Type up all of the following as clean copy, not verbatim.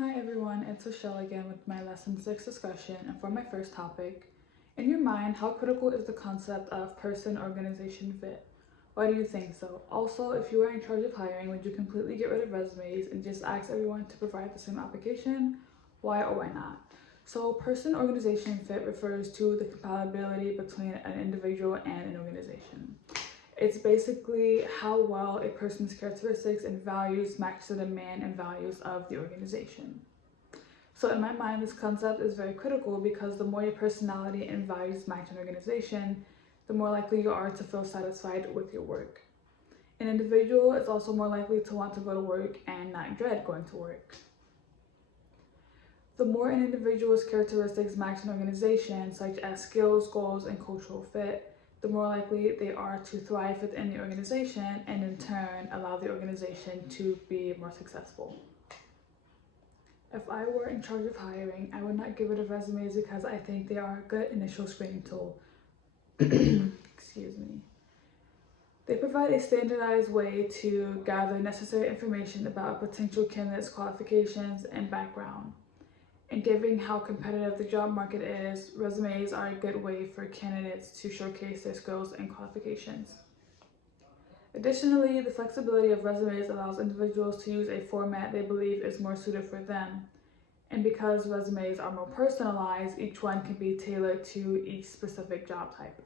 Hi everyone, it's Michelle again with my Lesson 6 discussion, and for my first topic, in your mind, how critical is the concept of person-organization fit? Why do you think so? Also, if you were in charge of hiring, would you completely get rid of resumes and just ask everyone to provide the same application? Why or why not? So, person-organization fit refers to the compatibility between an individual and an organization. It's basically how well a person's characteristics and values match the demand and values of the organization. So in my mind, this concept is very critical because the more your personality and values match an organization, the more likely you are to feel satisfied with your work. An individual is also more likely to want to go to work and not dread going to work. The more an individual's characteristics match an organization, such as skills, goals, and cultural fit, the more likely they are to thrive within the organization and in turn allow the organization to be more successful. If I were in charge of hiring, I would not get rid of resumes because I think they are a good initial screening tool. Excuse me. They provide a standardized way to gather necessary information about a potential candidate's qualifications and background. And given how competitive the job market is, resumes are a good way for candidates to showcase their skills and qualifications. Additionally, the flexibility of resumes allows individuals to use a format they believe is more suited for them. And because resumes are more personalized, each one can be tailored to each specific job type.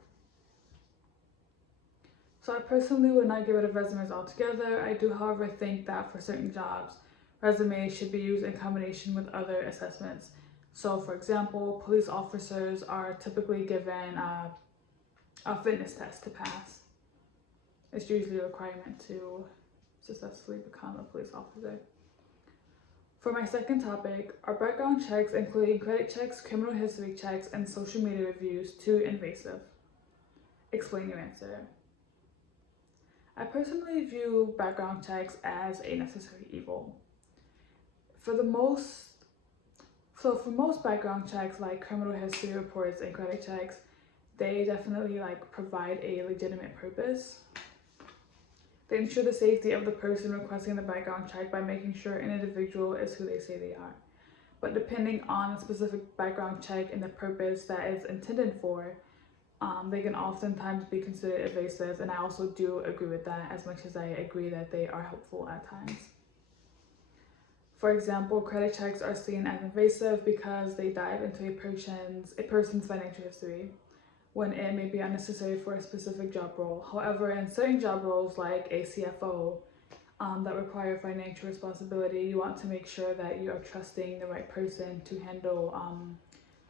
So I personally would not get rid of resumes altogether. I do, however, think that for certain jobs, resumes should be used in combination with other assessments. So for example, police officers are typically given a fitness test to pass. It's usually a requirement to successfully become a police officer. For my second topic, are background checks, including credit checks, criminal history checks, and social media reviews, too invasive? Explain your answer. I personally view background checks as a necessary evil. For most background checks, like criminal history reports and credit checks, they definitely provide a legitimate purpose. They ensure the safety of the person requesting the background check by making sure an individual is who they say they are. But depending on the specific background check and the purpose that it's intended for, they can oftentimes be considered evasive, and I also do agree with that, as much as I agree that they are helpful at times. For example, credit checks are seen as invasive because they dive into a person's financial history, when it may be unnecessary for a specific job role. However, in certain job roles like a CFO that require financial responsibility, you want to make sure that you are trusting the right person to handle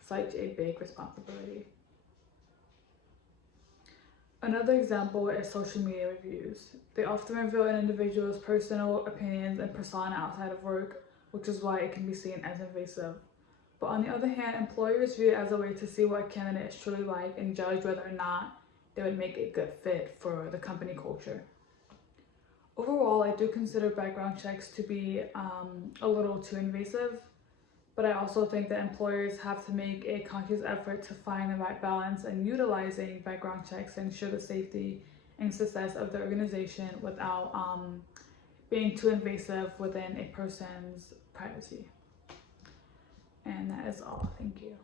such a big responsibility. Another example is social media reviews. They often reveal an individual's personal opinions and persona outside of work, which is why it can be seen as invasive. But on the other hand, employers view it as a way to see what a candidate is truly like and judge whether or not they would make a good fit for the company culture. Overall, I do consider background checks to be a little too invasive, but I also think that employers have to make a conscious effort to find the right balance in utilizing background checks to ensure the safety and success of the organization without being too invasive within a person's privacy. And that is all. Thank you.